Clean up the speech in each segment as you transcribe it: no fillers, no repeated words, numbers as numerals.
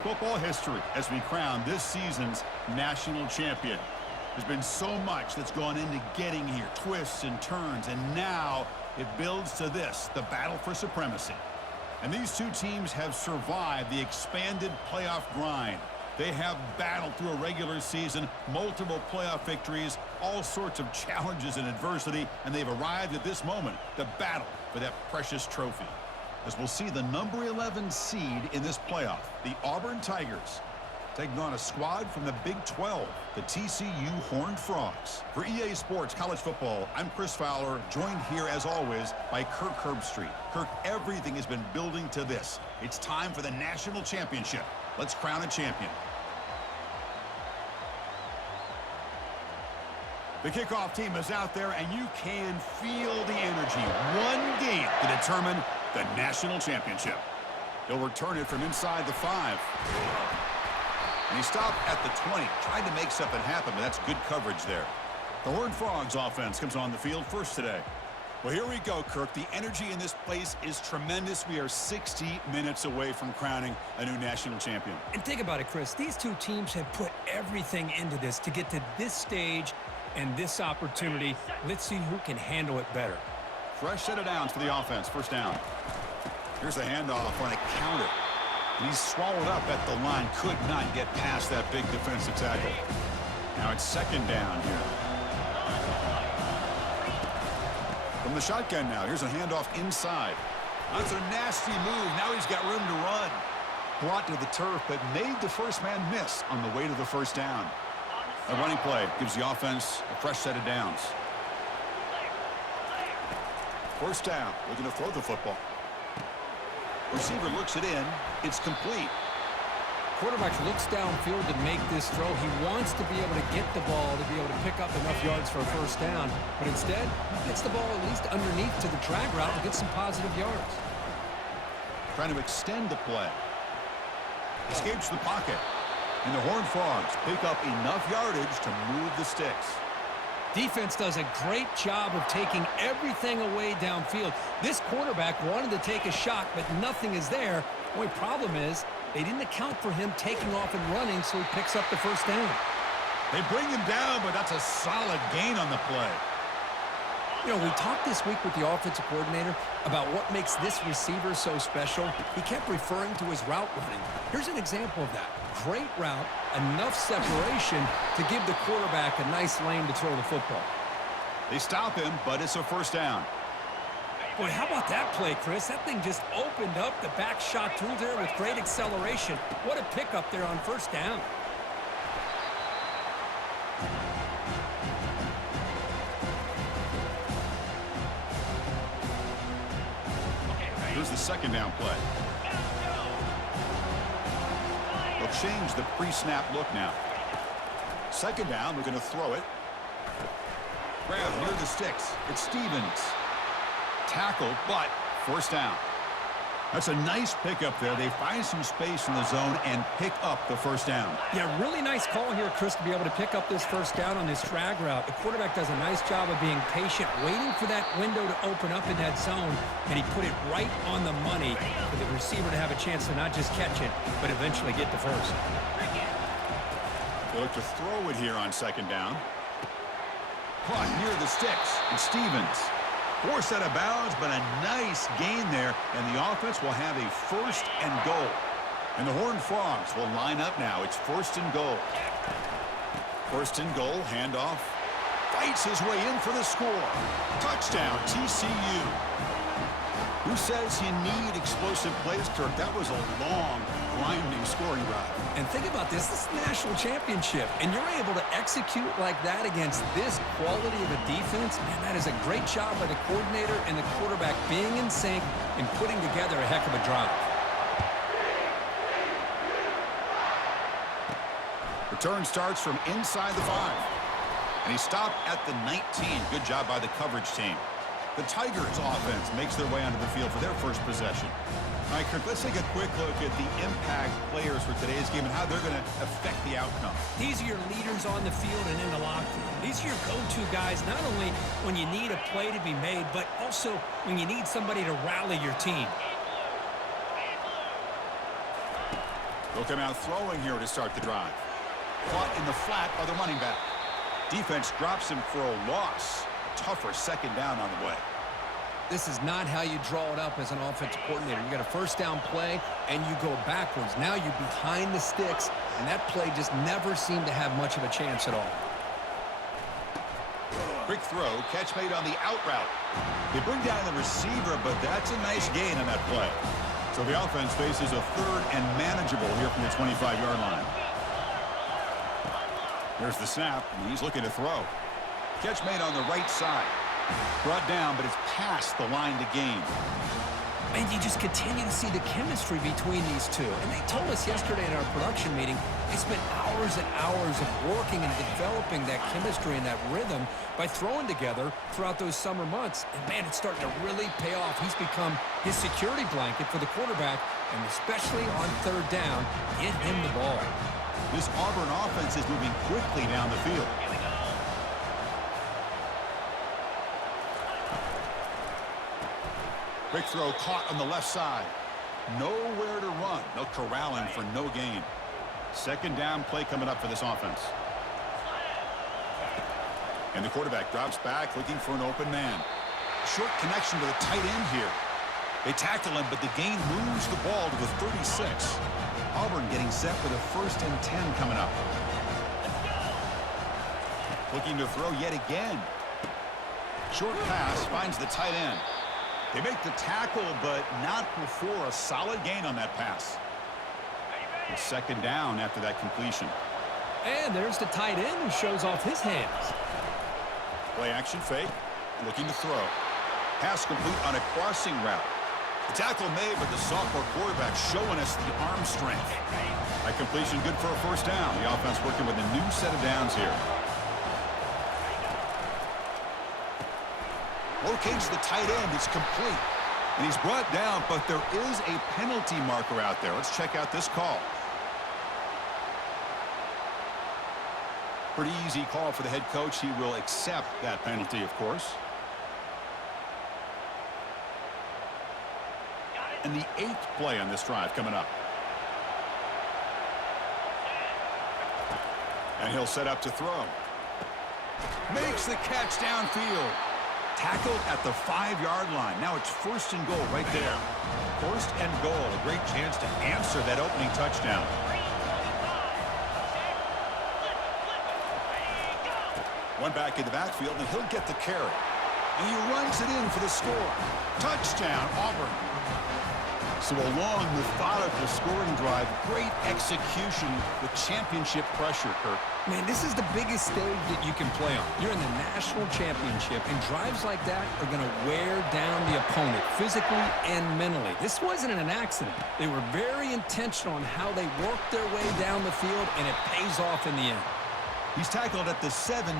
Football history as we crown this season's national champion. There's been so much that's gone into getting here, twists and turns, and now it builds to this, the battle for supremacy. And these two teams have survived the expanded playoff grind. They have battled through a regular season, multiple playoff victories, all sorts of challenges and adversity, and they've arrived at this moment, the battle for that precious trophy. As we'll see the number 11 seed in this playoff, the Auburn Tigers, taking on a squad from the Big 12, the TCU Horned Frogs. For EA Sports College Football, I'm Chris Fowler, joined here as always by Kirk Herbstreit. Kirk, everything has been building to this. It's time for the national championship. Let's crown a champion. The kickoff team is out there, and you can feel the energy. One game to determine the national championship. He'll return it from inside the 5. And he stopped at the 20, trying to make something happen, but that's good coverage there. The Horned Frogs offense comes on the field first today. Well, here we go, Kirk. The energy in this place is tremendous. We are 60 minutes away from crowning a new national champion. And think about it, Chris. These two teams have put everything into this to get to this stage and this opportunity. Let's see who can handle it better. Fresh set of downs for the offense. First down. Here's a handoff on a counter. And he's swallowed up at the line. Could not get past that big defensive tackle. Now it's second down here. From the shotgun now. Here's a handoff inside. That's a nasty move. Now he's got room to run. Brought to the turf, but made the first man miss on the way to the first down. A running play gives the offense a fresh set of downs. First down, looking to throw the football. Receiver looks it in. It's complete. Quarterback looks downfield to make this throw. He wants to be able to get the ball to be able to pick up enough yards for a first down. But instead, he gets the ball at least underneath to the drag route and gets some positive yards. Trying to extend the play. Escapes the pocket. And the Horned Frogs pick up enough yardage to move the sticks. Defense does a great job of taking everything away downfield. This quarterback wanted to take a shot, but nothing is there. The only problem is they didn't account for him taking off and running, so he picks up the first down. They bring him down, but that's a solid gain on the play. You know, we talked this week with the offensive coordinator about what makes this receiver so special. He kept referring to his route running. Here's an example of that. Great route, enough separation to give the quarterback a nice lane to throw the football. They stop him, but it's a first down. Boy, how about that play, Chris? That thing just opened up the back shot through there with great acceleration. What a pickup there on first down. Here's the second down play. They'll change the pre-snap look now. Second down, we're going to throw it. Grab near the sticks. It's Stevens. Tackle, but first down. That's a nice pickup there. They find some space in the zone and pick up the first down. Yeah, really nice call here, Chris, to be able to pick up this first down on this drag route. The quarterback does a nice job of being patient, waiting for that window to open up in that zone, and he put it right on the money for the receiver to have a chance to not just catch it, but eventually get the first. They look to throw it here on second down. Caught near the sticks, and Stevens. Forced out of bounds, but a nice gain there, and the offense will have a first and goal. And the Horned Frogs will line up now. It's first and goal. First and goal, handoff. Fights his way in for the score. Touchdown, TCU. Who says you need explosive plays, Kirk? That was a long, grinding scoring drive. And think about this. This is the national championship, and you're able to execute like that against this quality of a defense. Man, that is a great job by the coordinator and the quarterback being in sync and putting together a heck of a drive. Return starts from inside the 5. And he stopped at the 19. Good job by the coverage team. The Tigers offense makes their way onto the field for their first possession. All right, Kirk, let's take a quick look at the impact players for today's game and how they're going to affect the outcome. These are your leaders on the field and in the locker room. These are your go-to guys, not only when you need a play to be made, but also when you need somebody to rally your team. He'll come out throwing here to start the drive. Caught in the flat by the running back. Defense drops him for a loss. Tougher second down on the way. This is not how you draw it up as an offensive coordinator. You got a first down play, and you go backwards. Now you're behind the sticks, and that play just never seemed to have much of a chance at all. Quick throw, catch made on the out route. They bring down the receiver, but that's a nice gain on that play. So the offense faces a third and manageable here from the 25-yard line. There's the snap, and he's looking to throw. Catch made on the right side. Brought down, but it's past the line to gain. And you just continue to see the chemistry between these two. And they told us yesterday in our production meeting, they spent hours and hours of working and developing that chemistry and that rhythm by throwing together throughout those summer months. And, man, it's starting to really pay off. He's become his security blanket for the quarterback, and especially on third down, get him the ball. This Auburn offense is moving quickly down the field. Quick throw caught on the left side. Nowhere to run. They'll corral him for no gain. Second down play coming up for this offense. And the quarterback drops back looking for an open man. Short connection to the tight end here. They tackle him, but the gain moves the ball to the 36. Auburn getting set with a 1st and 10 coming up. Looking to throw yet again. Short pass finds the tight end. They make the tackle, but not before a solid gain on that pass. It's second down after that completion. And there's the tight end who shows off his hands. Play action fake, looking to throw. Pass complete on a crossing route. The tackle made, but the sophomore quarterback showing us the arm strength. That completion good for a first down. The offense working with a new set of downs here. Locates the tight end. It's complete. And he's brought down, but there is a penalty marker out there. Let's check out this call. Pretty easy call for the head coach. He will accept that penalty, of course. And the 8th play on this drive coming up. And he'll set up to throw. Makes the catch downfield. Tackled at the 5-yard line. Now it's 1st and goal right there. 1st and goal. A great chance to answer that opening touchdown. One back in the backfield, and he'll get the carry. And he runs it in for the score. Touchdown, Auburn. So a long, methodical scoring drive. Great execution with championship pressure, Kirk. Man, this is the biggest stage that you can play on. You're in the national championship, and drives like that are going to wear down the opponent physically and mentally. This wasn't an accident. They were very intentional on how they worked their way down the field, and it pays off in the end. He's tackled at the 17,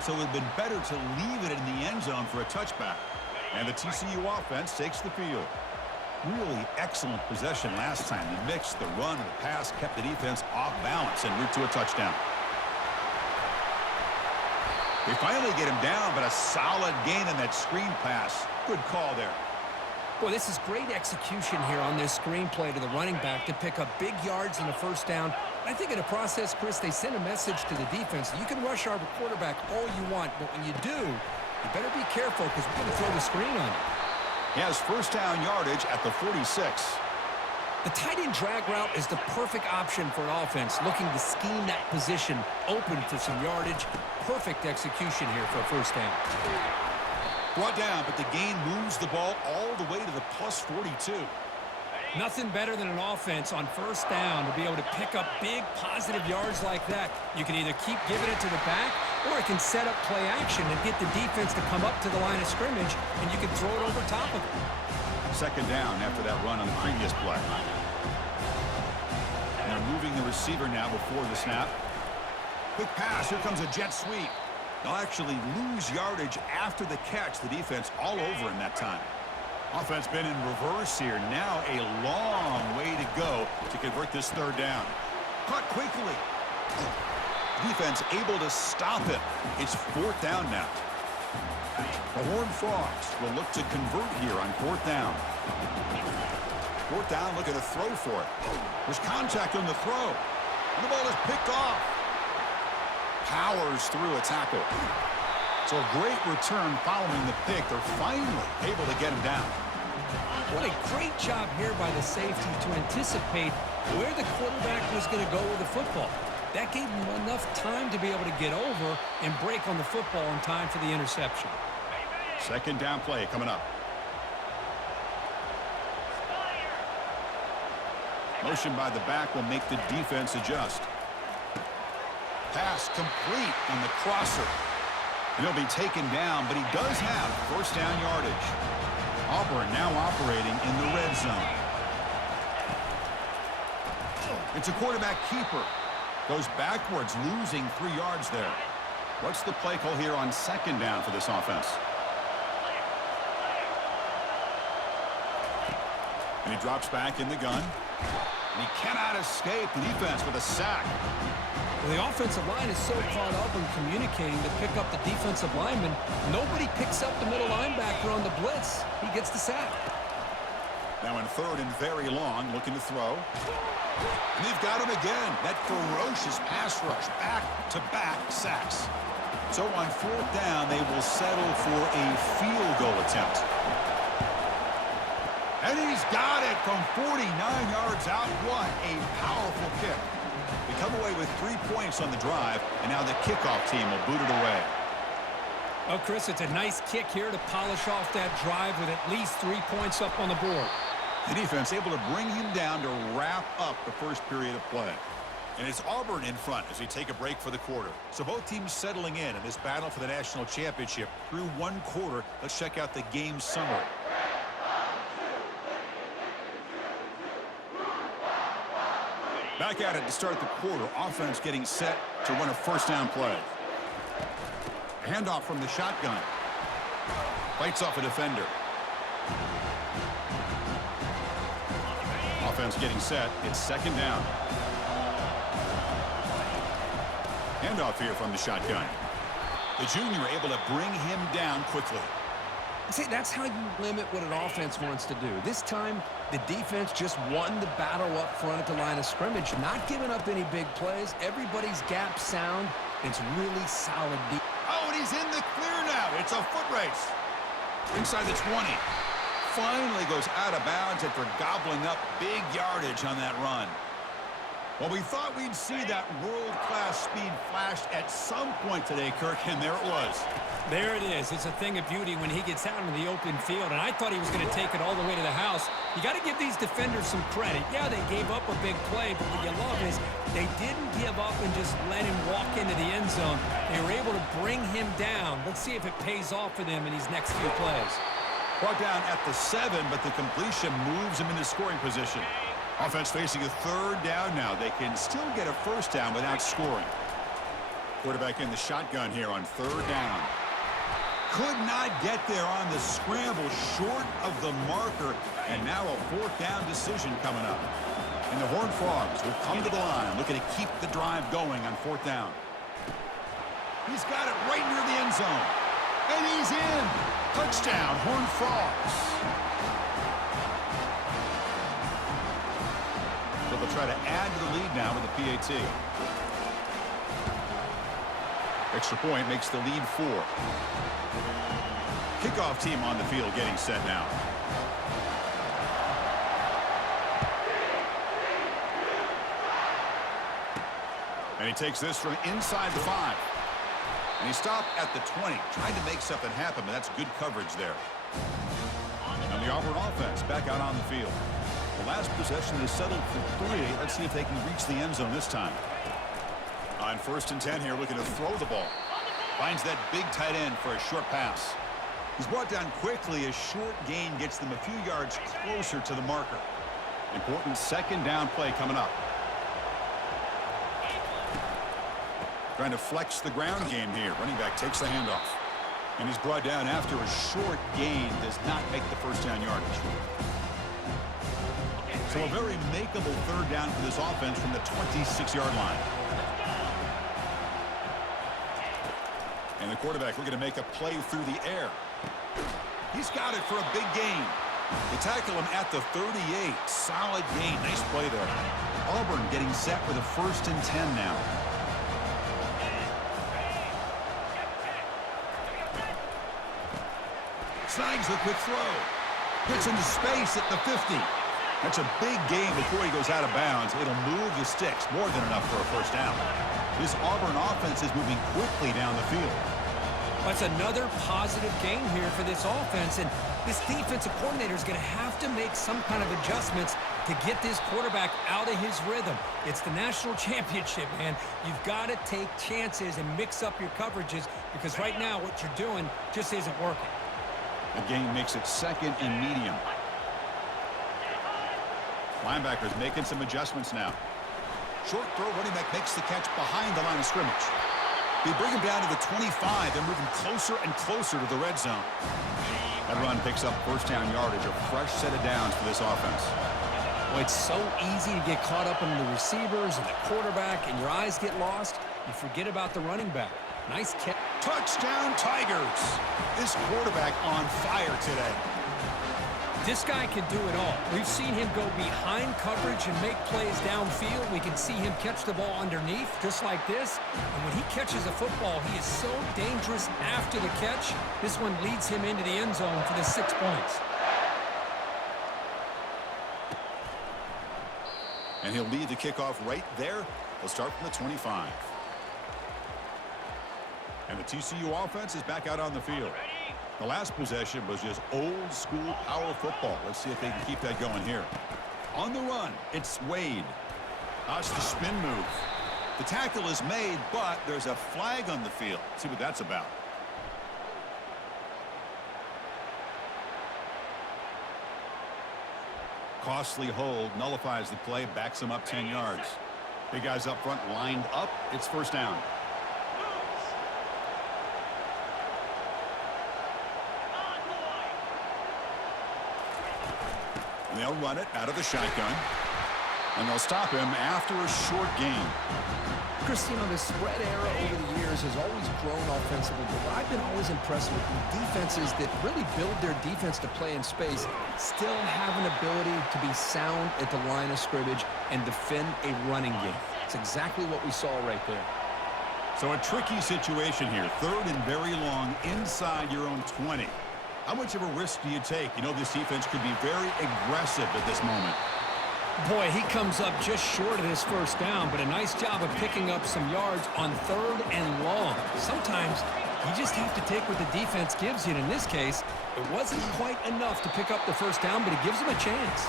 so it would have been better to leave it in the end zone for a touchback. And the TCU offense takes the field. Really excellent possession last time. The mix, the run, and the pass kept the defense off balance en route to a touchdown. They finally get him down, but a solid gain on that screen pass. Good call there. Boy, this is great execution here on this screen play to the running back to pick up big yards in the first down. I think in the process, Chris, they send a message to the defense. You can rush our quarterback all you want, but when you do, you better be careful because we're going to throw the screen on you. He has first down yardage at the 46. The tight end drag route is the perfect option for an offense looking to scheme that position open for some yardage. Perfect execution here for a first down. Brought down, but the gain moves the ball all the way to the plus 42. Nothing better than an offense on first down to be able to pick up big positive yards like that. You can either keep giving it to the back, or it can set up play action and get the defense to come up to the line of scrimmage, and you can throw it over top of it. Second down after that run on the previous play. And they're moving the receiver now before the snap. Quick pass. Here comes a jet sweep. They'll actually lose yardage after the catch. The defense all over in that time. Offense been in reverse here. Now a long way to go to convert this third down. Caught quickly. Defense able to stop it. It's fourth down now. The Horned Frogs will look to convert here on fourth down. Fourth down, looking to throw for it. There's contact on the throw. And the ball is picked off. Powers through a tackle. So a great return following the pick. They're finally able to get him down. What a great job here by the safety to anticipate where the quarterback was going to go with the football. That gave him enough time to be able to get over and break on the football in time for the interception. Second down play coming up. Motion by the back will make the defense adjust. Pass complete on the crosser. And he'll be taken down, but he does have first down yardage. Auburn now operating in the red zone. It's a quarterback keeper. Goes backwards, losing 3 yards there. What's the play call here on second down for this offense? And he drops back in the gun. And he cannot escape the defense with a sack. Well, the offensive line is so caught up in communicating to pick up the defensive lineman. Nobody picks up the middle linebacker on the blitz. He gets the sack. Now in third and very long, looking to throw. And they've got him again. That ferocious pass rush, back-to-back sacks. So on fourth down, they will settle for a field goal attempt. And he's got it from 49 yards out. What a powerful kick. They come away with 3 points on the drive, and now the kickoff team will boot it away. Well, Chris, it's a nice kick here to polish off that drive with at least 3 points up on the board. The defense able to bring him down to wrap up the first period of play. And it's Auburn in front as we take a break for the quarter. So both teams settling in this battle for the national championship through one quarter. Let's check out the game summary. Back at it to start the quarter. Offense getting set to run a first down play. Handoff from the shotgun. Fights off a defender. Offense getting set. It's second down. Handoff here from the shotgun. The junior able to bring him down quickly. See, that's how you limit what an offense wants to do. This time, the defense just won the battle up front at the line of scrimmage, not giving up any big plays. Everybody's gap sound. It's really solid deep. Oh, and he's in the clear now. It's a foot race. Inside the 20. Finally goes out of bounds after gobbling up big yardage on that run. Well, we thought we'd see that world-class speed flashed at some point today, Kirk, and there it was. There it is. It's a thing of beauty when he gets out into the open field, and I thought he was going to take it all the way to the house. You got to give these defenders some credit. Yeah, they gave up a big play, but what you love is they didn't give up and just let him walk into the end zone. They were able to bring him down. Let's see if it pays off for them in these next few plays. Brought down at the 7, but the completion moves him into scoring position. Offense facing a third down now. They can still get a first down without scoring. Quarterback in the shotgun here on third down. Could not get there on the scramble, short of the marker, and now a fourth down decision coming up. And the Horned Frogs will come to the line, looking to keep the drive going on fourth down. He's got it right near the end zone. And he's in. Touchdown, Horned Frogs. So they'll try to add to the lead now with the PAT. Extra point makes the lead 4. Kickoff team on the field getting set now. And he takes this from inside the 5. And he stopped at the 20, trying to make something happen, but that's good coverage there. And the Auburn offense back out on the field. The last possession is settled for 3. Let's see if they can reach the end zone this time. On first and 10 here, looking to throw the ball. Finds that big tight end for a short pass. He's brought down quickly. A short gain gets them a few yards closer to the marker. Important second down play coming up. Trying to flex the ground game here. Running back takes the handoff. And he's brought down after a short gain. Does not make the first down yardage. So a very makeable third down for this offense from the 26-yard line. And the quarterback looking to make a play through the air. He's got it for a big gain. They tackle him at the 38. Solid gain. Nice play there. Auburn getting set with a 1st and 10 now. Snags the quick throw. Gets into space at the 50. That's a big gain before he goes out of bounds. It'll move the sticks. More than enough for a 1st down. This Auburn offense is moving quickly down the field. That's another positive gain here for this offense, and this defensive coordinator is going to have to make some kind of adjustments to get this quarterback out of his rhythm. It's the national championship, man. You've got to take chances and mix up your coverages because right now what you're doing just isn't working. The gain makes it 2nd and medium. Linebackers making some adjustments now. Short throw, running back makes the catch behind the line of scrimmage. They bring him down to the 25. They're moving closer and closer to the red zone. That run picks up 1st down yardage, a fresh set of downs for this offense. Well, it's so easy to get caught up in the receivers and the quarterback, and your eyes get lost. You forget about the running back. Nice catch. Touchdown, Tigers. This quarterback on fire today. This guy can do it all. We've seen him go behind coverage and make plays downfield. We can see him catch the ball underneath, just like this. And when he catches a football, he is so dangerous after the catch. This one leads him into the end zone for the 6 points. And he'll lead the kickoff right there. He'll start from the 25. And the TCU offense is back out on the field. The last possession was just old-school power football. Let's see if they can keep that going here. On the run, it's Wade. That's the spin move. The tackle is made, but there's a flag on the field. Let's see what that's about. Costly hold, nullifies the play, backs him up 10 yards. Big guys up front lined up. It's 1st down. And they'll run it out of the shotgun. And they'll stop him after a short gain. Christine, the spread era over the years has always grown offensively, but I've been always impressed with the defenses that really build their defense to play in space, still have an ability to be sound at the line of scrimmage and defend a running game. It's exactly what we saw right there. So a tricky situation here. 3rd and very long inside your own 20. How much of a risk do you take? You know this defense could be very aggressive at this moment. Boy, he comes up just short of his 1st down, but a nice job of picking up some yards on 3rd and long. Sometimes you just have to take what the defense gives you, and in this case, it wasn't quite enough to pick up the 1st down, but it gives him a chance.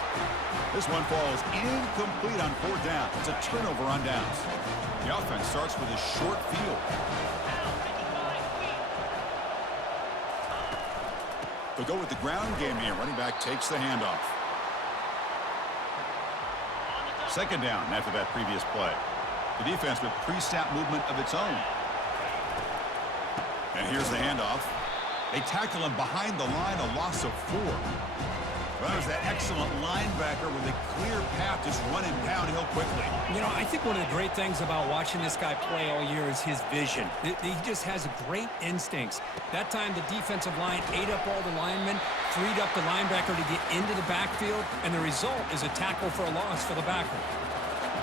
This one falls incomplete on 4th down. It's a turnover on downs. The offense starts with a short field. They'll go with the ground game here. Running back takes the handoff. 2nd down after that previous play. The defense with pre-snap movement of its own. And here's the handoff. They tackle him behind the line, a loss of 4. Well, there's that excellent linebacker with a clear path just running downhill quickly. You know, I think one of the great things about watching this guy play all year is his vision. He just has great instincts. That time, the defensive line ate up all the linemen, freed up the linebacker to get into the backfield, and the result is a tackle for a loss for the backer.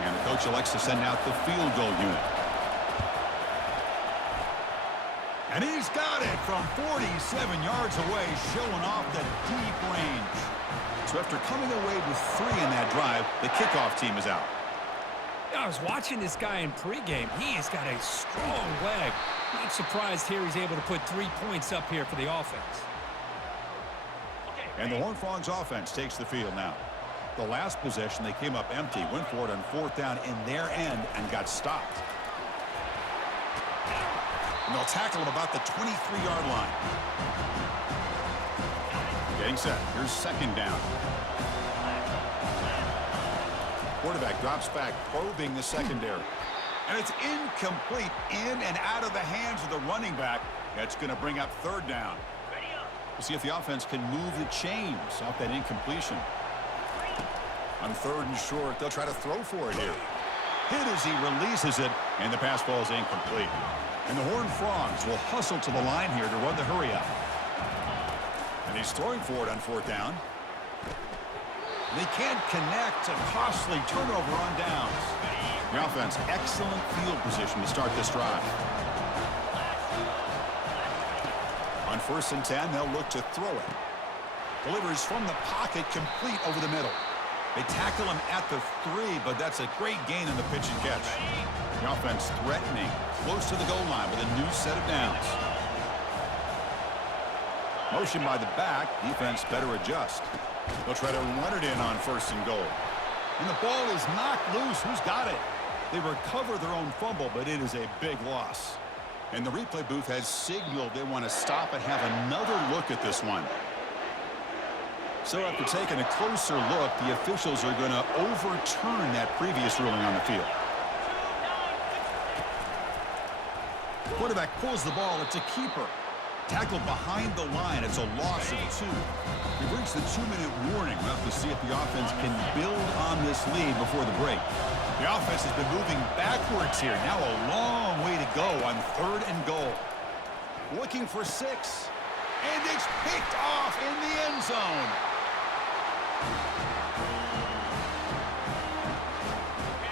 And the coach elects to send out the field goal unit. And he's got it from 47 yards away, showing off the deep range. So after coming away with 3 in that drive, the kickoff team is out. I was watching this guy in pregame. He has got a strong leg. Not surprised here he's able to put 3 points up here for the offense. And the Horned Frogs offense takes the field now. The last possession, they came up empty, went for it on 4th down in their end and got stopped. And they'll tackle him about the 23-yard line. Getting set. Here's 2nd down. Quarterback drops back, probing the secondary. And it's incomplete, in and out of the hands of the running back. That's going to bring up 3rd down. We'll see if the offense can move the chains off that incompletion. On 3rd and short, they'll try to throw for it here. Hit as he releases it, and the pass ball is incomplete. And the Horned Frogs will hustle to the line here to run the hurry up. And he's throwing for it on 4th down. They can't connect. A costly turnover on downs. The offense, excellent field position to start this drive. On 1st and 10, they'll look to throw it. Delivers from the pocket, complete over the middle. They tackle him at the 3, but that's a great gain in the pitch and catch. The offense threatening, close to the goal line with a new set of downs. Motion by the back, defense better adjust. They'll try to run it in on 1st and goal. And the ball is knocked loose. Who's got it? They recover their own fumble, but it is a big loss. And the replay booth has signaled they want to stop and have another look at this one. So after taking a closer look, the officials are going to overturn that previous ruling on the field. Quarterback pulls the ball. It's a keeper. Tackled behind the line. It's a loss of 2. We've reached the 2-minute warning. We'll have to see if the offense can build on this lead before the break. The offense has been moving backwards here. Now a long way to go on 3rd and goal. Looking for 6. And it's picked off in the end zone.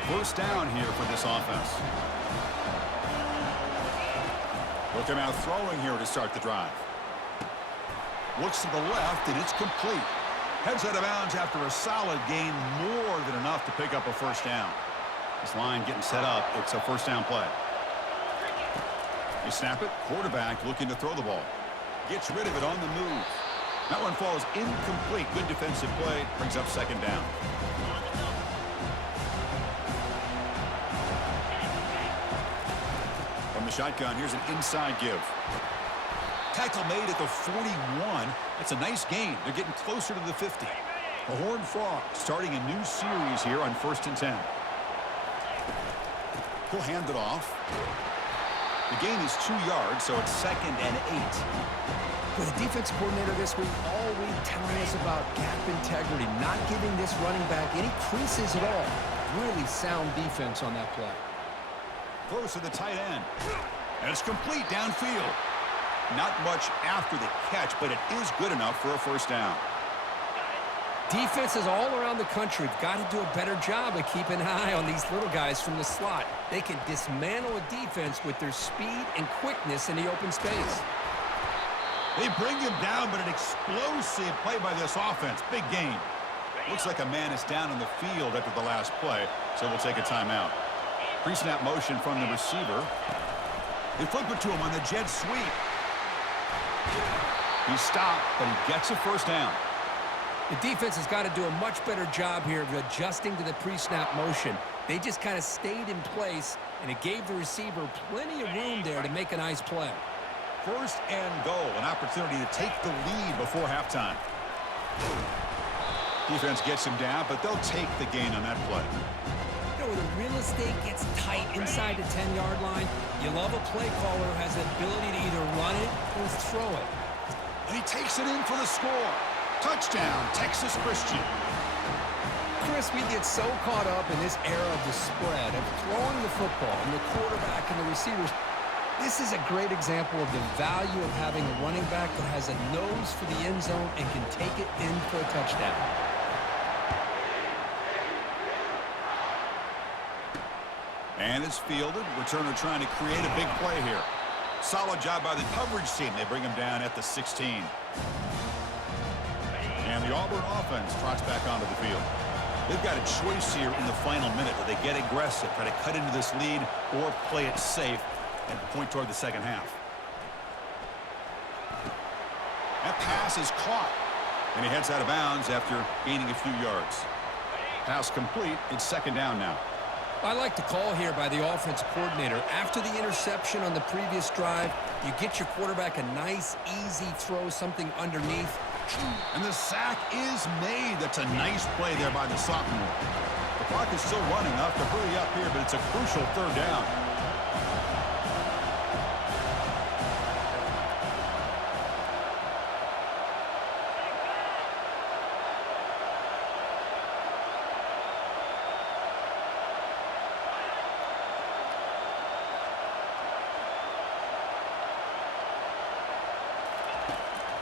First down here for this offense. Looking out throwing here to start the drive. Looks to the left, and it's complete. Heads out of bounds after a solid gain, more than enough to pick up a first down. This line getting set up. It's a first down play. They snap it. Quarterback looking to throw the ball. Gets rid of it on the move. That one falls incomplete. Good defensive play. Brings up 2nd down. From the shotgun, here's an inside give. Tackle made at the 41. That's a nice gain. They're getting closer to the 50. The Horned Frog starting a new series here on 1st and 10. He'll hand it off. The gain is 2 yards, so it's 2nd and 8. For the defense coordinator this week, all week telling us about gap integrity, not giving this running back any creases at all. Really sound defense on that play. Close to the tight end. And it's complete downfield. Not much after the catch, but it is good enough for a first down. Defenses all around the country have got to do a better job of keeping an eye on these little guys from the slot. They can dismantle a defense with their speed and quickness in the open space. They bring him down, but an explosive play by this offense. Big gain. Looks like a man is down on the field after the last play, so we'll take a timeout. Pre-snap motion from the receiver. They flip it to him on the jet sweep. He stopped, but he gets a first down. The defense has got to do a much better job here of adjusting to the pre-snap motion. They just kind of stayed in place, and it gave the receiver plenty of room there to make a nice play. 1st and goal, an opportunity to take the lead before halftime. Defense gets him down, but they'll take the gain on that play. You know, when the real estate gets tight inside the 10-yard line, you love a play caller who has the ability to either run it or throw it. And he takes it in for the score. Touchdown, Texas Christian. Chris, we get so caught up in this era of the spread, of throwing the football, and the quarterback and the receivers. This is a great example of the value of having a running back that has a nose for the end zone and can take it in for a touchdown. And it's fielded. Returner trying to create a big play here. Solid job by the coverage team. They bring him down at the 16. And the Auburn offense trots back onto the field. They've got a choice here in the final minute. Do they get aggressive, try to cut into this lead, or play it safe and point toward the second half? That pass is caught. And he heads out of bounds after gaining a few yards. Pass complete. It's 2nd down now. I like the call here by the offensive coordinator. After the interception on the previous drive, you get your quarterback a nice, easy throw, something underneath. And the sack is made. That's a nice play there by the sophomore. The clock is still running. They'll have to hurry up here, but it's a crucial 3rd down.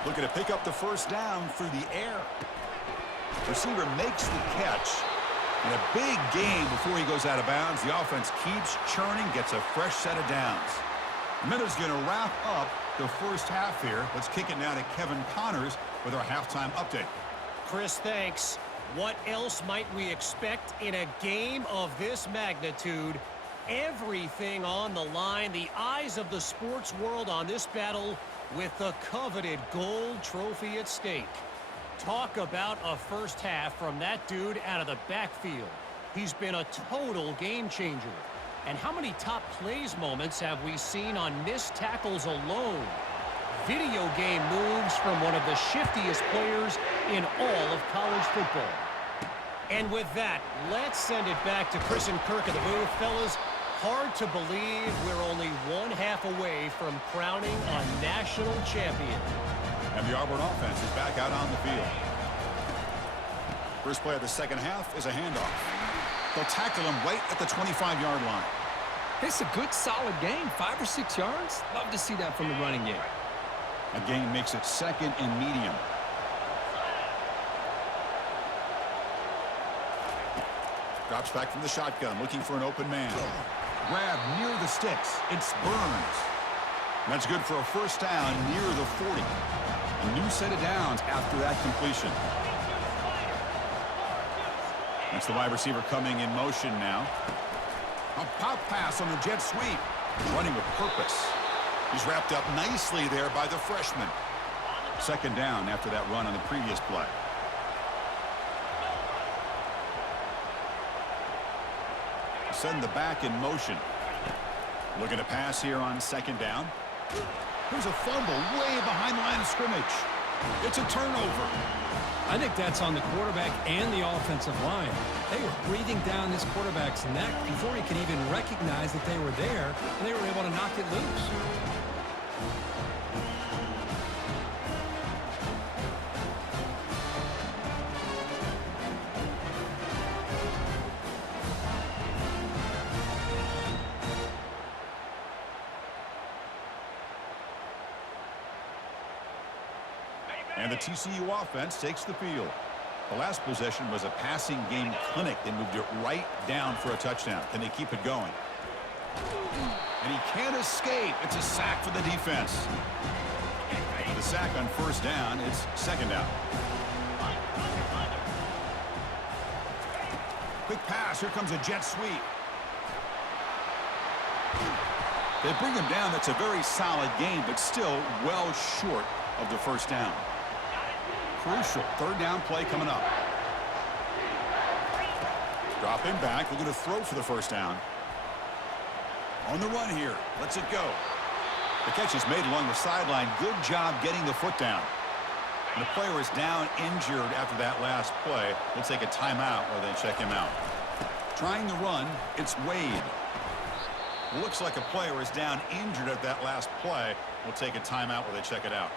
Looking to pick up the first down through the air. Receiver makes the catch. And a big gain before he goes out of bounds. The offense keeps churning, gets a fresh set of downs. The minute's going to wrap up the first half here. Let's kick it now to Kevin Connors with our halftime update. Chris, thanks. What else might we expect in a game of this magnitude? Everything on the line, the eyes of the sports world on this battle with the coveted gold trophy at stake. Talk about a first half from that dude out of the backfield. He's been a total game changer. And how many top plays moments have we seen on missed tackles alone? Video game moves from one of the shiftiest players in all of college football. And with that, let's send it back to Chris and Kirk in the booth. Fellas, hard to believe we're only one half away from crowning a national champion. And the Auburn offense is back out on the field. First play of the second half is a handoff. They'll tackle him right at the 25-yard line. It's a good, solid game. 5 or 6 yards. Love to see that from the running game. A gain makes it second and medium. Drops back from the shotgun, looking for an open man. Grab near the sticks. It's Burns. That's good for a first down near the 40. A new set of downs after that completion. That's the wide receiver coming in motion now. A pop pass on the jet sweep. Running with purpose. He's wrapped up nicely there by the freshman. Second down after that run on the previous play. Send the back in motion. Looking to pass here on second down. There's a fumble way behind the line of scrimmage. It's a turnover. I think that's on the quarterback and the offensive line. They were breathing down this quarterback's neck before he could even recognize that they were there, and they were able to knock it loose. And the TCU offense takes the field. The last possession was a passing game clinic. They moved it right down for a touchdown. Can they keep it going? And he can't escape. It's a sack for the defense. After the sack on first down, it's second down. Quick pass. Here comes a jet sweep. They bring him down. That's a very solid game, but still well short of the first down. Crucial third down play coming up. Dropping back, looking to throw for the first down. On the run here, lets it go. The catch is made along the sideline. Good job getting the foot down. And the player is down injured after that last play. We'll take a timeout while they check him out. Trying the run, it's Wade. Looks like a player is down injured at that last play. We'll take a timeout while they check it out.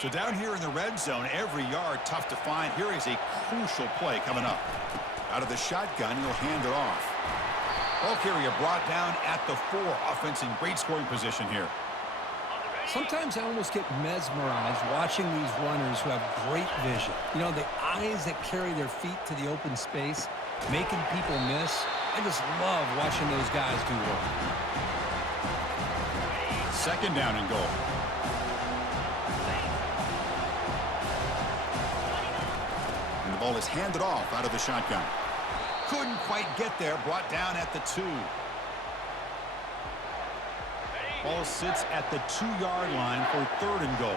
So down here in the red zone, every yard tough to find. Here is a crucial play coming up. Out of the shotgun, he'll hand it off. Ball carrier brought down at the 4. Offense in great scoring position here. Sometimes I almost get mesmerized watching these runners who have great vision. You know, the eyes that carry their feet to the open space, making people miss. I just love watching those guys do work. Second down and goal. And the ball is handed off out of the shotgun. Couldn't quite get there. Brought down at the 2. Ball sits at the 2-yard line for third and goal.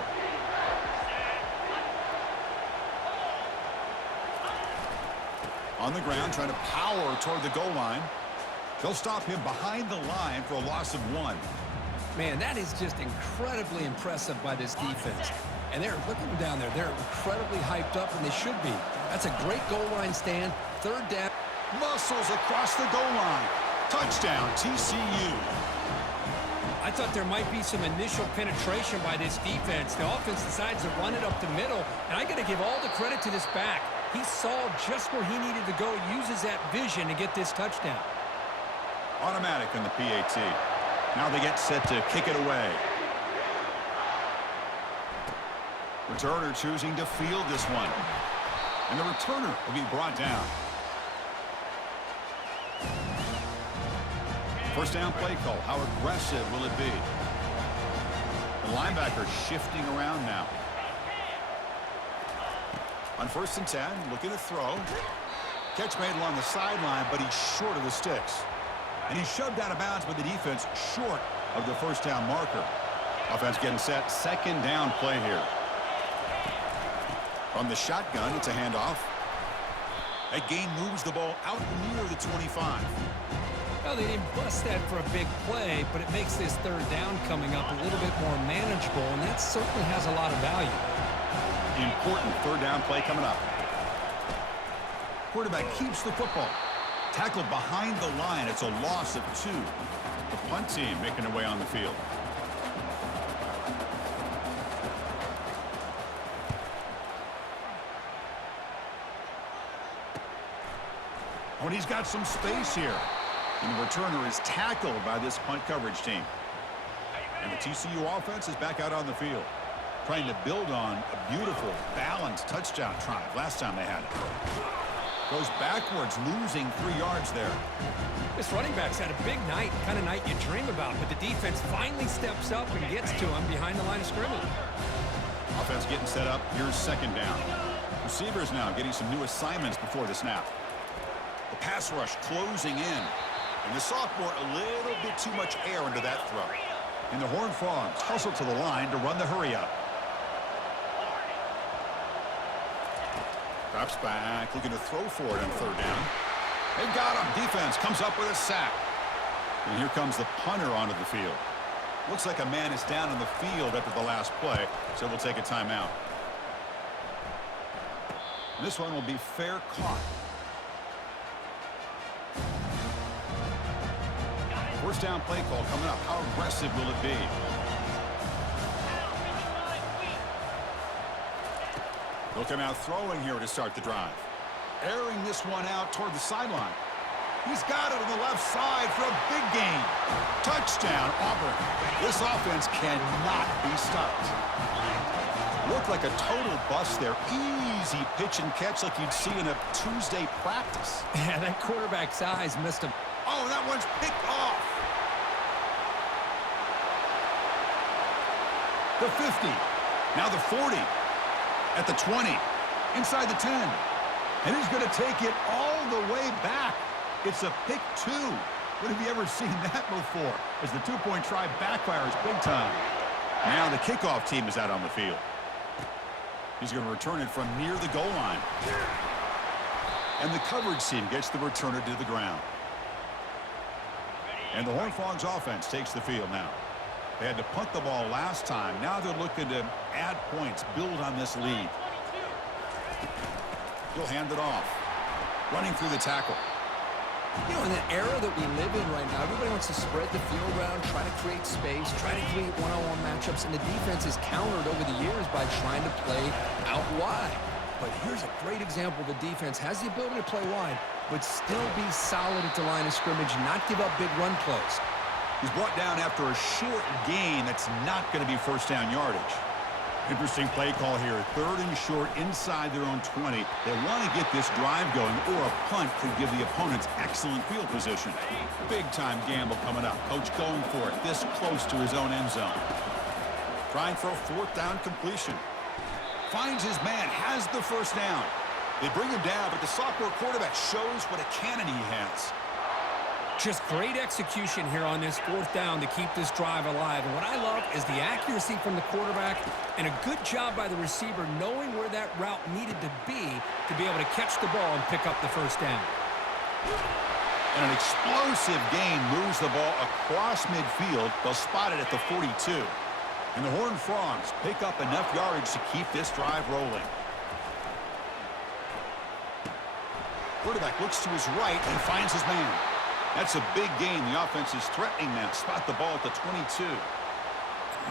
On the ground, trying to power toward the goal line. They'll stop him behind the line for a loss of 1. Man, that is just incredibly impressive by this defense. And they're looking down there. They're incredibly hyped up, and they should be. That's a great goal line stand. Third down. Muscles across the goal line. Touchdown, TCU. I thought there might be some initial penetration by this defense. The offense decides to run it up the middle, and I got to give all the credit to this back. He saw just where he needed to go, uses that vision to get this touchdown. Automatic in the PAT. Now they get set to kick it away. Returner choosing to field this one. And the returner will be brought down. First down play call. How aggressive will it be? The linebacker shifting around now. On 1st and 10, looking to throw. Catch made along the sideline, but he's short of the sticks. And he's shoved out of bounds by the defense, short of the first down marker. Offense getting set. Second down play here. From the shotgun, it's a handoff. That gain moves the ball out near the 25. Well, they didn't bust that for a big play, but it makes this third down coming up a little bit more manageable, and that certainly has a lot of value. Important third down play coming up. Quarterback keeps the football. Tackled behind the line. It's a loss of 2. The punt team making their way on the field. Oh, and he's got some space here. And the returner is tackled by this punt coverage team. And the TCU offense is back out on the field, trying to build on a beautiful, balanced touchdown drive last time they had it. Goes backwards, losing 3 yards there. This running back's had a big night, kind of night you dream about, but the defense finally steps up and gets to him behind the line of scrimmage. Offense getting set up. Here's second down. Receivers now getting some new assignments before the snap. The pass rush closing in. And the sophomore a little bit too much air into that throw. And the Horned Frogs hustle to the line to run the hurry up. Drops back, looking to throw for it on third down. They've got him. Defense comes up with a sack. And here comes the punter onto the field. Looks like a man is down on the field after the last play, so we'll take a timeout. This one will be fair caught. First down play call coming up. How aggressive will it be? They'll come out throwing here to start the drive. Airing this one out toward the sideline. He's got it on the left side for a big gain. Touchdown, Auburn. This offense cannot be stopped. Looked like a total bust there. Easy pitch and catch like you'd see in a Tuesday practice. Yeah, that quarterback's eyes missed him. Oh, that one's picked off. The 50. Now the 40. At the 20. Inside the 10. And he's going to take it all the way back. It's a pick 2. When have you ever seen that before? As the two-point try backfires big time. Now the kickoff team is out on the field. He's going to return it from near the goal line. And the coverage team gets the returner to the ground. And the Horned Frogs offense takes the field now. They had to punt the ball last time. Now they're looking to add points, build on this lead. He'll hand it off. Running through the tackle. You know, in the era that we live in right now, everybody wants to spread the field around, try to create space, try to create one-on-one matchups, and the defense is countered over the years by trying to play out wide. But here's a great example. The defense has the ability to play wide, but still be solid at the line of scrimmage, not give up big run plays. He's brought down after a short gain that's not going to be first down yardage. Interesting play call here. Third and short inside their own 20. They want to get this drive going, or a punt could give the opponents excellent field position. Big-time gamble coming up. Coach going for it this close to his own end zone. Trying for a fourth down completion. Finds his man, has the first down. They bring him down, but the sophomore quarterback shows what a cannon he has. Just great execution here on this fourth down to keep this drive alive. And what I love is the accuracy from the quarterback and a good job by the receiver knowing where that route needed to be able to catch the ball and pick up the first down. And an explosive gain moves the ball across midfield. They'll spot it at the 42. And the Horned Frogs pick up enough yardage to keep this drive rolling. Quarterback looks to his right and finds his man. That's a big gain. The offense is threatening now. Spot the ball at the 22.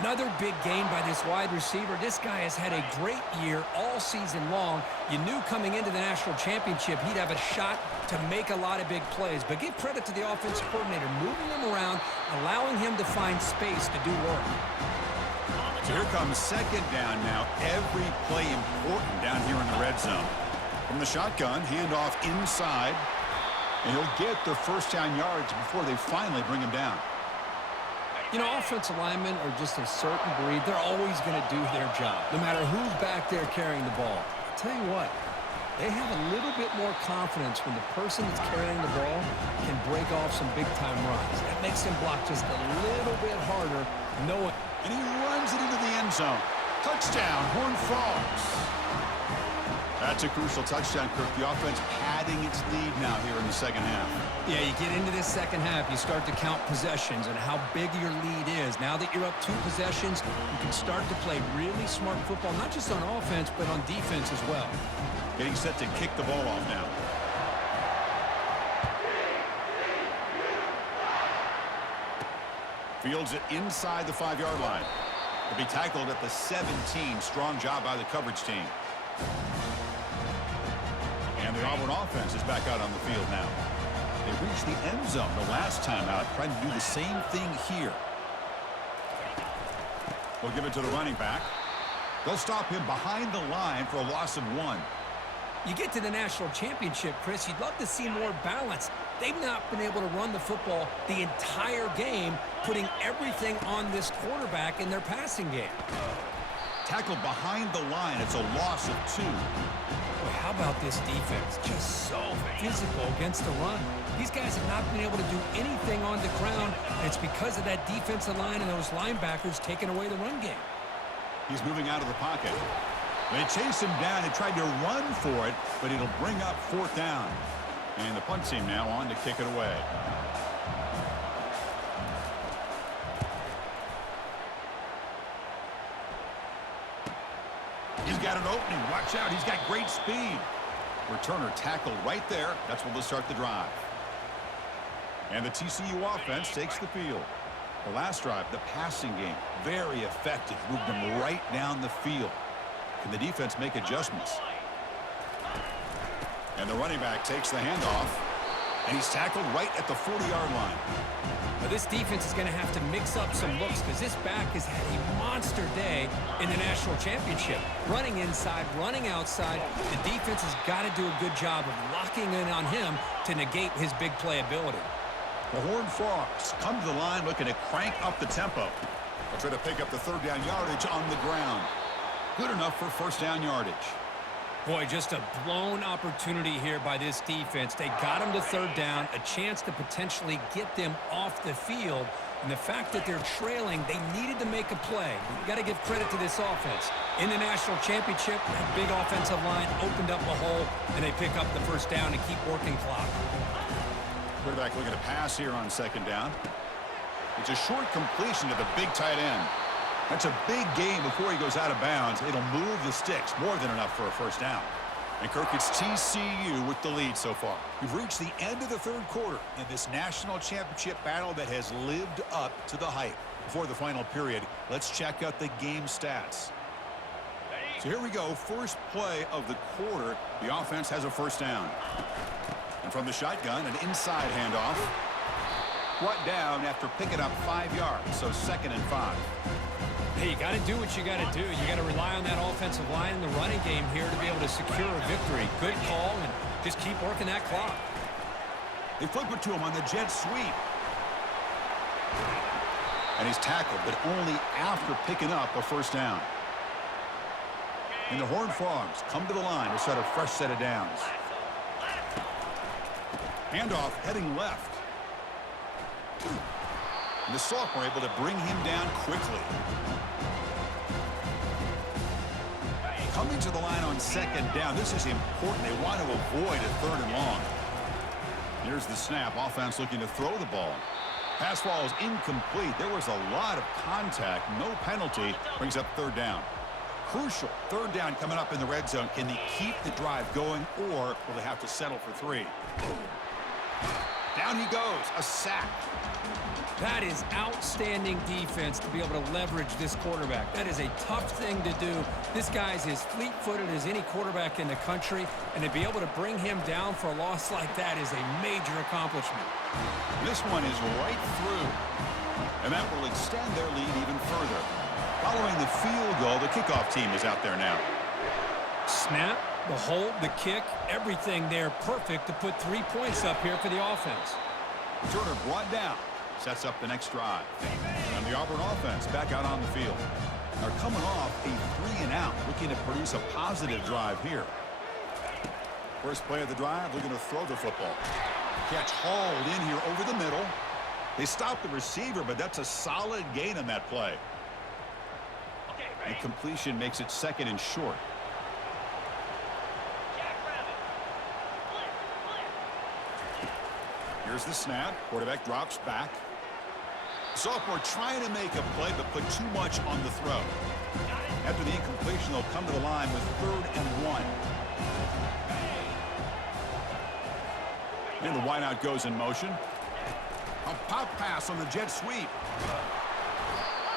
Another big gain by this wide receiver. This guy has had a great year all season long. You knew coming into the national championship he'd have a shot to make a lot of big plays. But give credit to the offensive coordinator, moving him around, allowing him to find space to do work. So here comes second down now. Every play important down here in the red zone. From the shotgun, handoff inside. And he'll get the first down yards before they finally bring him down. You know, offensive linemen are just a certain breed. They're always going to do their job, no matter who's back there carrying the ball. I'll tell you what, they have a little bit more confidence when the person that's carrying the ball can break off some big-time runs. That makes him block just a little bit harder, knowing. And he runs it into the end zone. Touchdown, Horned Frogs. That's a crucial touchdown, Kirk. The offense padding its lead now here in the second half. Yeah, you get into this second half, you start to count possessions and how big your lead is. Now that you're up 2 possessions, you can start to play really smart football, not just on offense, but on defense as well. Getting set to kick the ball off now. Fields it inside the 5-yard line. He'll be tackled at the 17. Strong job by the coverage team. And the Auburn offense is back out on the field now. They reached the end zone the last time out, trying to do the same thing here. They'll give it to the running back. They'll stop him behind the line for a loss of 1. You get to the national championship, Chris, you'd love to see more balance. They've not been able to run the football the entire game, putting everything on this quarterback in their passing game. Tackled behind the line. It's a loss of 2. Boy, how about this defense? Just so physical against the run. These guys have not been able to do anything on the ground, and it's because of that defensive line and those linebackers taking away the run game. He's moving out of the pocket. They chased him down and tried to run for it, but it'll bring up 4th down. And the punt team now on to kick it away. He's got an opening. Watch out. He's got great speed. Returner tackled right there. That's where they'll start the drive. And the TCU offense takes the field. The last drive, the passing game, very effective. Moved them right down the field. Can the defense make adjustments? And the running back takes the handoff. And he's tackled right at the 40-yard line. Now this defense is going to have to mix up some looks because this back has had a monster day in the national championship. Running inside, running outside. The defense has got to do a good job of locking in on him to negate his big play ability. The Horned Frogs come to the line looking to crank up the tempo. They'll try to pick up the 3rd down yardage on the ground. Good enough for 1st down yardage. Boy, just a blown opportunity here by this defense. They got him to 3rd down, a chance to potentially get them off the field. And the fact that they're trailing, they needed to make a play. You got to give credit to this offense. In the national championship, that big offensive line opened up a hole, and they pick up the 1st down and keep working clock. Quarterback looking to pass here on 2nd down. It's a short completion to the big tight end. That's a big gain before he goes out of bounds. It'll move the sticks, more than enough for a 1st down. And Kirk, it's TCU with the lead so far. We've reached the end of the 3rd quarter in this national championship battle that has lived up to the hype. Before the final period, let's check out the game stats. So here we go, first play of the quarter. The offense has a 1st down. And from the shotgun, an inside handoff. Brought down after picking up 5 yards, so 2nd and 5. Hey, you got to do what you got to do. You got to rely on that offensive line and the running game here to be able to secure a victory. Good call, and just keep working that clock. They flip it to him on the jet sweep. And he's tackled, but only after picking up a 1st down. And the Horned Frogs come to the line to set a fresh set of downs. Handoff heading left. And the sophomore able to bring him down quickly. Coming to the line on 2nd down. This is important. They want to avoid a 3rd and long. Here's the snap. Offense looking to throw the ball. Pass ball is incomplete. There was a lot of contact. No penalty. Brings up 3rd down. Crucial 3rd down coming up in the red zone. Can they keep the drive going, or will they have to settle for 3? Down he goes. A sack. That is outstanding defense to be able to leverage this quarterback. That is a tough thing to do. This guy's as fleet-footed as any quarterback in the country, and to be able to bring him down for a loss like that is a major accomplishment. This one is right through, and that will extend their lead even further. Following the field goal, the kickoff team is out there now. Snap, The hold, the kick, everything there perfect to put 3 points up here for the offense. Turner brought down. Sets up the next drive. And the Auburn offense back out on the field. They're coming off a 3-and-out, looking to produce a positive drive here. First play of the drive, looking to throw the football. Catch hauled in here over the middle. They stop the receiver, but that's a solid gain on that play. The completion makes it 2nd and short. Here's the snap. Quarterback drops back. Sophomore trying to make a play, but put too much on the throw. After the incompletion, they'll come to the line with 3rd and 1. And the wideout goes in motion. A pop pass on the jet sweep.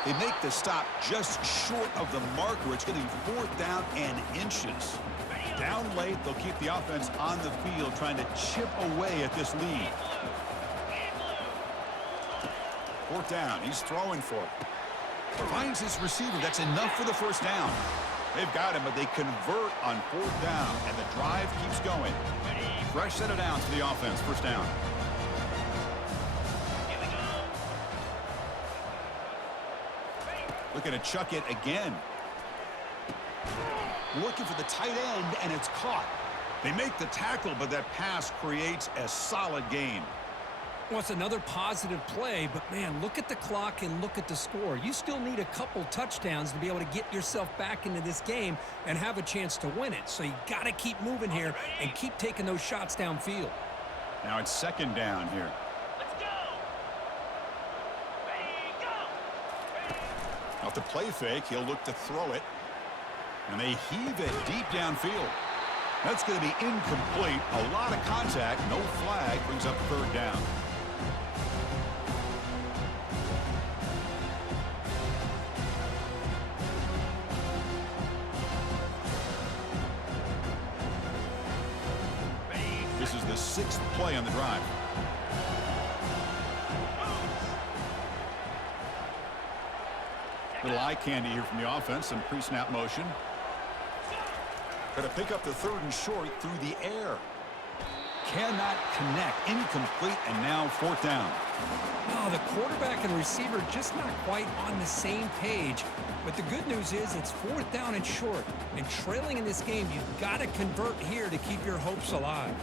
They make the stop just short of the marker. It's going to be 4th down and inches. Down late, they'll keep the offense on the field trying to chip away at this lead. 4th down. He's throwing for it. Finds his receiver. That's enough for the first down. They've got him, but they convert on 4th down, and the drive keeps going. Fresh set of downs to the offense. First down. Looking to chuck it again. Looking for the tight end, and it's caught. They make the tackle, but that pass creates a solid gain. Well, it's another positive play, but, man, look at the clock and look at the score. You still need a couple touchdowns to be able to get yourself back into this game and have a chance to win it. So you got to keep moving here and keep taking those shots downfield. Now it's 2nd down here. Let's go. Ready, go. Off the play fake, he'll look to throw it. And they heave it deep downfield. That's going to be incomplete. A lot of contact. No flag. Brings up 3rd down. This is the 6th play on the drive. Little eye candy here from the offense. Some pre-snap motion. Going to pick up the 3rd and short through the air. Cannot connect. Incomplete, and now 4th down. Oh, the quarterback and receiver just not quite on the same page. But the good news is it's 4th down and short. And trailing in this game, you've got to convert here to keep your hopes alive.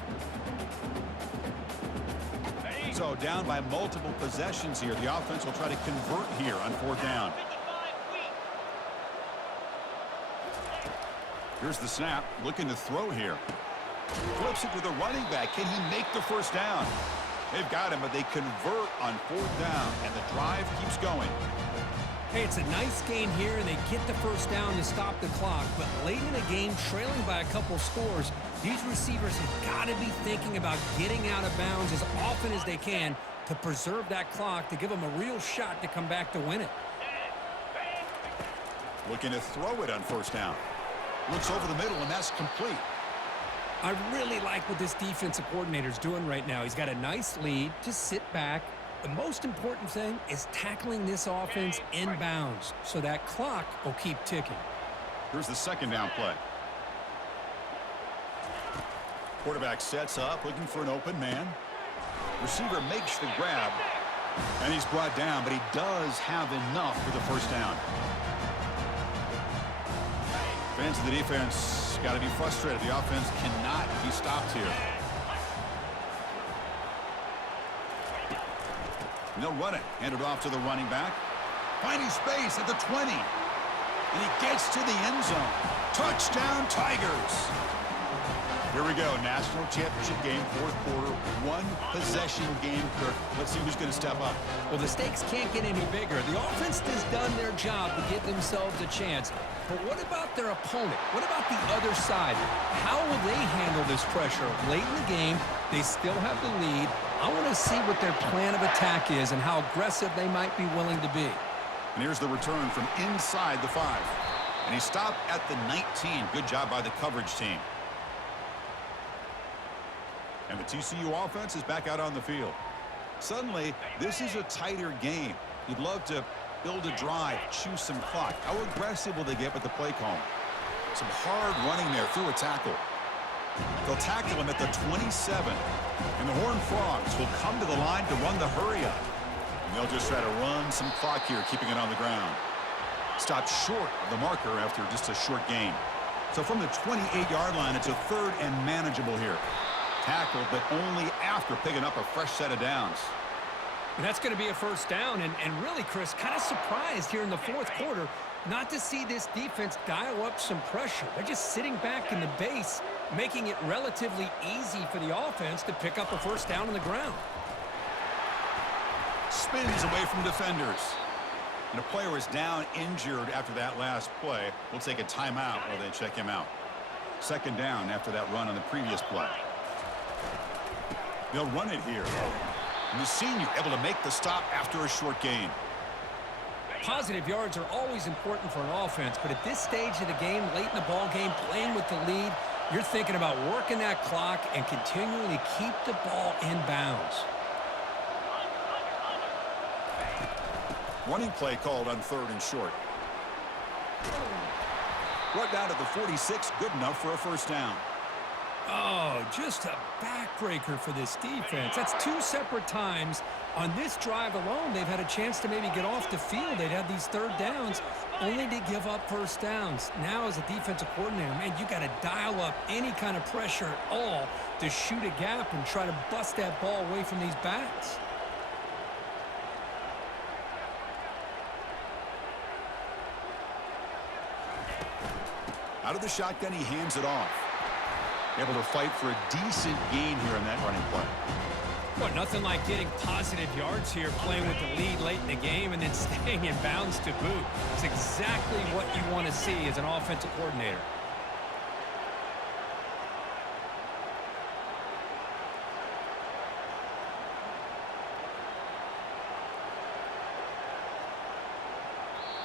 So down by multiple possessions here. The offense will try to convert here on 4th down. Here's the snap, looking to throw here. Flips it to the running back. Can he make the first down? They've got him, but they convert on 4th down, and the drive keeps going. Hey, it's a nice gain here, and they get the first down to stop the clock. But late in the game, trailing by a couple scores, these receivers have got to be thinking about getting out of bounds as often as they can to preserve that clock, to give them a real shot to come back to win it. Looking to throw it on 1st down. Looks over the middle, and that's complete. I really like what this defensive coordinator's doing right now. He's got a nice lead. Just sit back. The most important thing is tackling this offense inbounds so that clock will keep ticking. Here's the 2nd down play. Quarterback sets up, looking for an open man. Receiver makes the grab, and he's brought down, but he does have enough for the first down. Fans of the defense got to be frustrated. The offense cannot be stopped here. And they'll run it. Hand it off to the running back. Finding space at the 20. And he gets to the end zone. Touchdown, Tigers. Here we go. National championship game, 4th quarter. 1-possession game, Kirk. Let's see who's going to step up. Well, the stakes can't get any bigger. The offense has done their job to give themselves a chance. But what about their opponent? What about the other side? How will they handle this pressure? Late in the game, they still have the lead. I want to see what their plan of attack is and how aggressive they might be willing to be. And here's the return from inside the 5. And he stopped at the 19. Good job by the coverage team. And the TCU offense is back out on the field. Suddenly, this is a tighter game. You'd love to build a drive, choose some clock. How aggressive will they get with the play call? Some hard running there through a tackle. They'll tackle him at the 27. And the Horned Frogs will come to the line to run the hurry up. And they'll just try to run some clock here, keeping it on the ground. Stopped short of the marker after just a short gain. So from the 28-yard line, it's a third and manageable here. Tackled, but only after picking up a fresh set of downs. And that's going to be a first down. And really, Chris, kind of surprised here in the fourth quarter not to see this defense dial up some pressure. They're just sitting back in the base, making it relatively easy for the offense to pick up a first down on the ground. Spins away from defenders. And a player is down injured after that last play. We'll take a timeout while they check him out. Second down after that run on the previous play. They'll run it here. And the senior able to make the stop after a short gain. Positive yards are always important for an offense, but at this stage of the game, late in the ball game, playing with the lead, you're thinking about working that clock and continuing to keep the ball in bounds. Running play called on third and short. Brought down at the 46, good enough for a first down. Oh, just a backbreaker for this defense. That's two separate times. On this drive alone, they've had a chance to maybe get off the field. They'd had these third downs, only to give up first downs. Now, as a defensive coordinator, man, you got to dial up any kind of pressure at all to shoot a gap and try to bust that ball away from these backs. Out of the shotgun, he hands it off. Able to fight for a decent gain here in that running play. Well, nothing like getting positive yards here, playing with the lead late in the game and then staying in bounds to boot. It's exactly what you want to see as an offensive coordinator.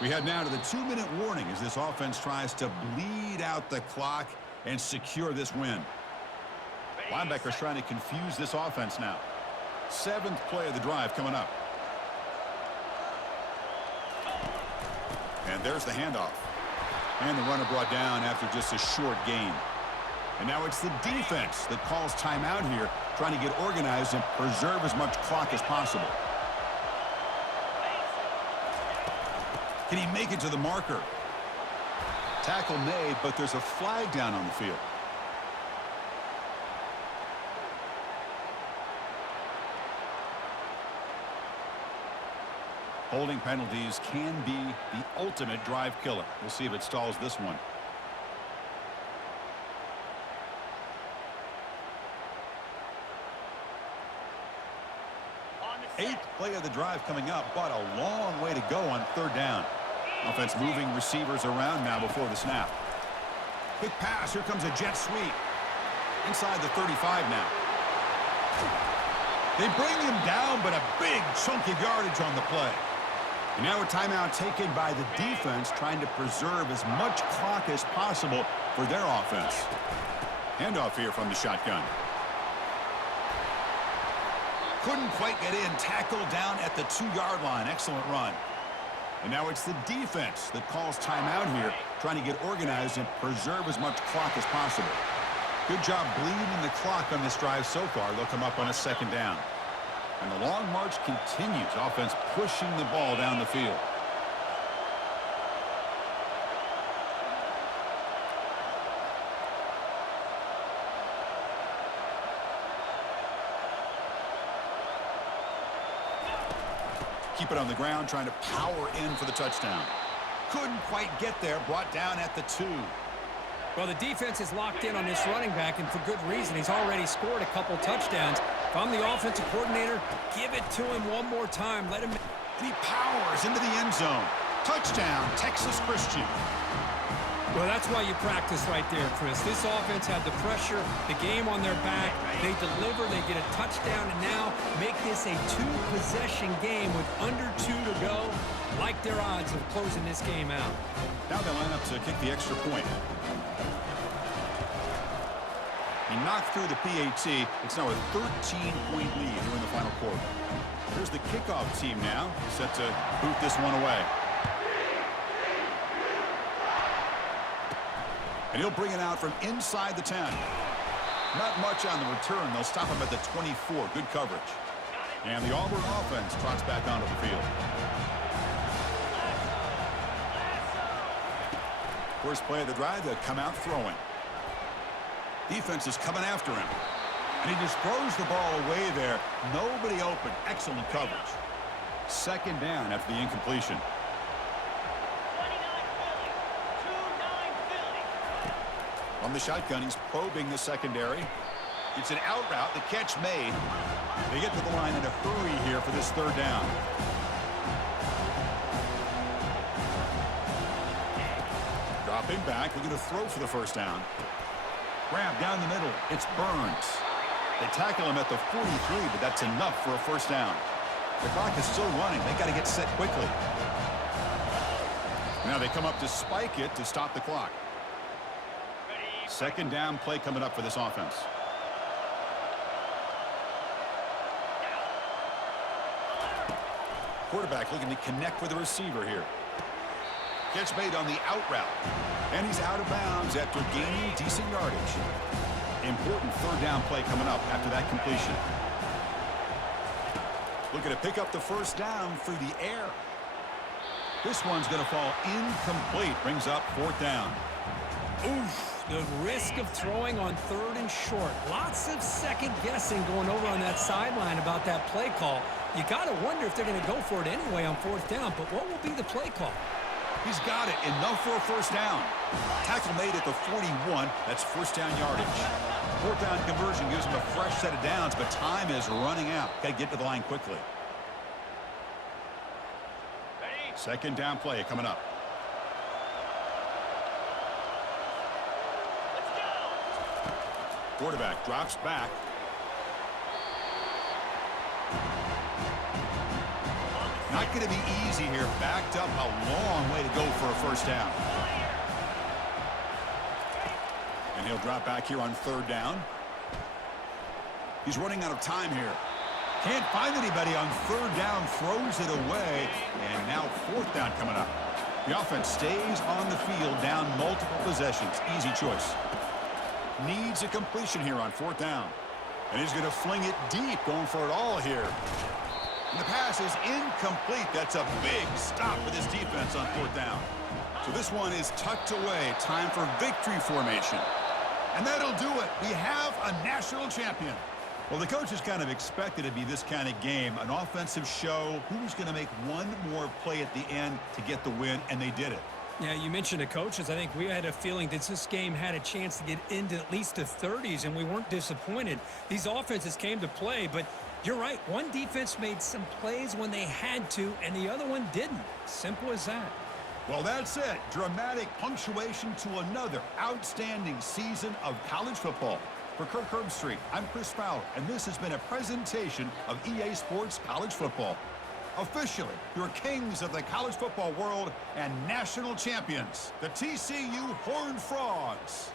We head now to the 2-minute warning as this offense tries to bleed out the clock and secure this win. Linebackers trying to confuse this offense now. Seventh play of the drive coming up. And there's the handoff. And the runner brought down after just a short gain. And now it's the defense that calls timeout here, trying to get organized and preserve as much clock as possible. Can he make it to the marker? Tackle made, but there's a flag down on the field. Holding penalties can be the ultimate drive killer. We'll see if it stalls this one. Eighth play of the drive coming up, but a long way to go on third down. Offense moving receivers around now before the snap. Quick pass. Here comes a jet sweep. Inside the 35 now. They bring him down, but a big chunk of yardage on the play. And now a timeout taken by the defense, trying to preserve as much clock as possible for their offense. Handoff here from the shotgun. Couldn't quite get in. Tackled down at the 2-yard line. Excellent run. And now it's the defense that calls timeout here, trying to get organized and preserve as much clock as possible. Good job bleeding the clock on this drive so far. They'll come up on a second down. And the long march continues. Offense pushing the ball down the field. Keep it on the ground, trying to power in for the touchdown. Couldn't quite get there, brought down at the 2. Well, the defense is locked in on this running back, and for good reason. He's already scored a couple touchdowns. If I'm the offensive coordinator, give it to him one more time. Let him. He powers into the end zone. Touchdown, Texas Christian. Well, that's why you practice right there, Chris. This offense had the pressure, the game on their back. They deliver, they get a touchdown, and now make this a 2-possession game with under 2 to go. Like their odds of closing this game out. Now they line up to kick the extra point. He knocked through the PAT. It's now a 13-point lead here in the final quarter. Here's the kickoff team now, set to boot this one away. And he'll bring it out from inside the 10. Not much on the return. They'll stop him at the 24. Good coverage. And the Auburn offense trots back onto the field. First play of the drive, they'll come out throwing. Defense is coming after him. And he just throws the ball away there. Nobody open. Excellent coverage. Second down after the incompletion. From the shotgun, he's probing the secondary. It's an out route. The catch made. They get to the line in a hurry here for this third down. Dropping back. Looking to throw for the first down. Grab down the middle. It's Burns. They tackle him at the 43, but that's enough for a first down. The clock is still running. They got to get set quickly. Now they come up to spike it to stop the clock. Second down play coming up for this offense. Quarterback looking to connect with the receiver here. Catch made on the out route. And he's out of bounds after gaining decent yardage. Important third down play coming up after that completion. Looking to pick up the first down through the air. This one's going to fall incomplete. Brings up fourth down. Oof. The risk of throwing on third and short. Lots of second guessing going over on that sideline about that play call. You got to wonder if they're going to go for it anyway on fourth down, but what will be the play call? He's got it. Enough for a first down. Tackle made at the 41. That's first down yardage. Fourth down conversion gives him a fresh set of downs, but time is running out. Got to get to the line quickly. Second down play coming up. Quarterback drops back. Not going to be easy here. Backed up a long way to go for a first down. And he'll drop back here on third down. He's running out of time here. Can't find anybody on third down. Throws it away. And now fourth down coming up. The offense stays on the field down multiple possessions. Easy choice. Needs a completion here on fourth down. And he's going to fling it deep, going for it all here. And the pass is incomplete. That's a big stop for this defense on fourth down. So this one is tucked away. Time for victory formation. And that'll do it. We have a national champion. Well, the coaches kind of expected it to be this kind of game, an offensive show. Who's going to make one more play at the end to get the win, and they did it. Yeah, you mentioned the coaches. I think we had a feeling that this game had a chance to get into at least the 30s, and we weren't disappointed. These offenses came to play, but you're right. One defense made some plays when they had to, and the other one didn't. Simple as that. Well, that's it. Dramatic punctuation to another outstanding season of college football. For Kirk Herbstreit, I'm Chris Fowler, and this has been a presentation of EA Sports College Football. Officially, your kings of the college football world and national champions, the TCU Horned Frogs.